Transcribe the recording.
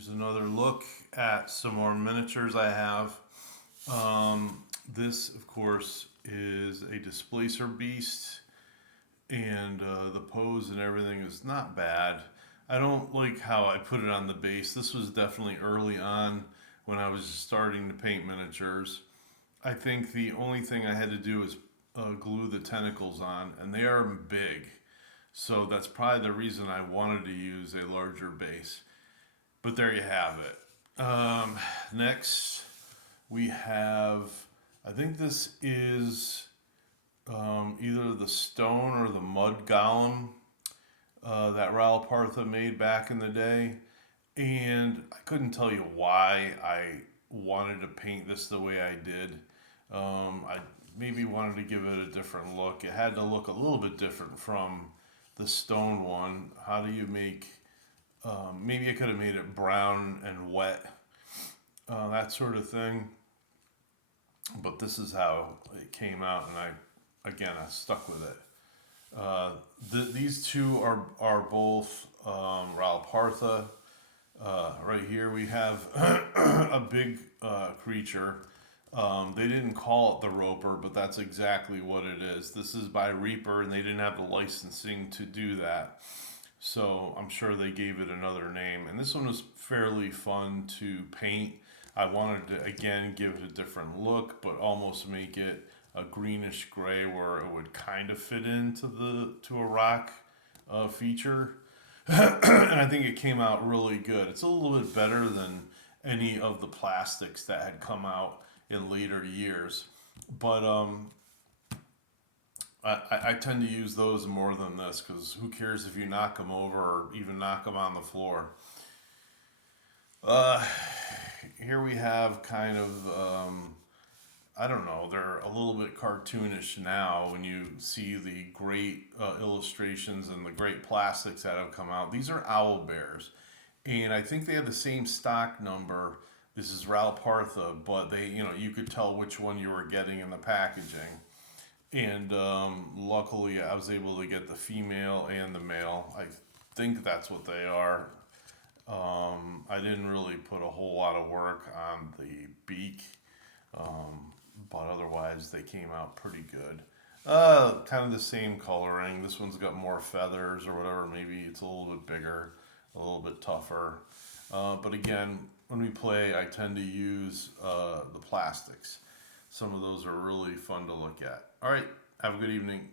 Here's another look at some more miniatures I have. This, of course, is a Displacer Beast, and the pose and everything is not bad. I don't like how I put it on the base. This was definitely early on when I was starting to paint miniatures. I think the only thing I had to do is glue the tentacles on, and they are big. So that's probably the reason I wanted to use a larger base. But there you have it. Next, we have, I think this is either the stone or the mud golem that Raul Partha made back in the day. And I couldn't tell you why I wanted to paint this the way I did. I maybe wanted to give it a different look. It had to look a little bit different from the stone one. How do you make, maybe I could have made it brown and wet, that sort of thing. But this is how it came out, and I stuck with it. These two are both Raul Partha. Right here we have a big creature. They didn't call it the Roper, but that's exactly what it is. This is by Reaper, and they didn't have the licensing to do that. So I'm sure they gave it another name. And this one was fairly fun to paint. I wanted to, again, give it a different look, but almost make it a greenish gray where it would kind of fit into a rock feature. And I think it came out really good. It's a little bit better than any of the plastics that had come out in later years. But I tend to use those more than this, because who cares if you knock them over or even knock them on the floor. Here we have kind of, I don't know, they're a little bit cartoonish now when you see the great illustrations and the great plastics that have come out. These are owl bears, and I think they have the same stock number. This is Raul Partha, but they, you could tell which one you were getting in the packaging. And luckily, I was able to get the female and the male. I think that's what they are. I didn't really put a whole lot of work on the beak, but otherwise they came out pretty good. Kind of the same coloring. This one's got more feathers or whatever. Maybe it's a little bit bigger, a little bit tougher. But again, when we play, I tend to use the plastics. Some of those are really fun to look at. All right, have a good evening.